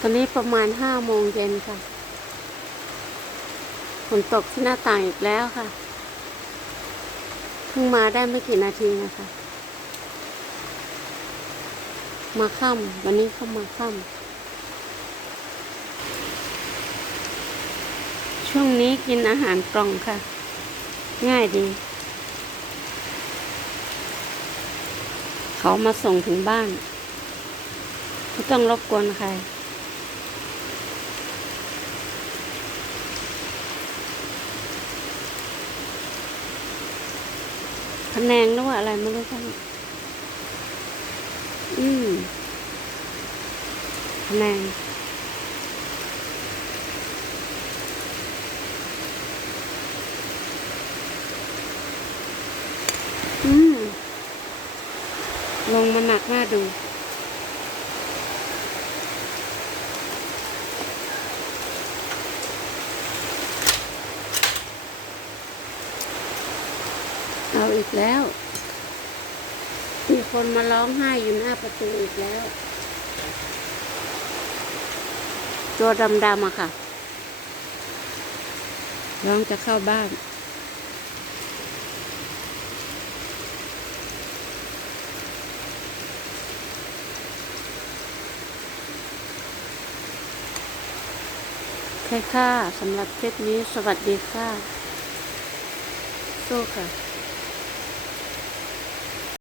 ตอนนี้ประมาณห้าโมงเย็นค่ะ ฝนตกที่หน้าต่างอีกแล้วค่ะ เพิ่งมาได้ไม่กี่นาทีนะคะ มาค่ำวันนี้เข้ามาค่ำช่วงนี้กินอาหารกล่องค่ะ ง่ายดี เขามาส่งถึงบ้าน ไม่ต้องรบกวนใคระแนงหรือว่าอะไรไม่รู้ค่ะอืมพะแนงอืม ลงมาหนักหน้าดู เอาอีกแล้ว มีคนมาร้องไห้อยู่หน้าประตูอีกแล้ว ตัวดำๆอะค่ะร้องจะเข้าบ้านใช่ค่ะสำหรับคลิปนี้สวัสดีค่ะสู้ค่ะ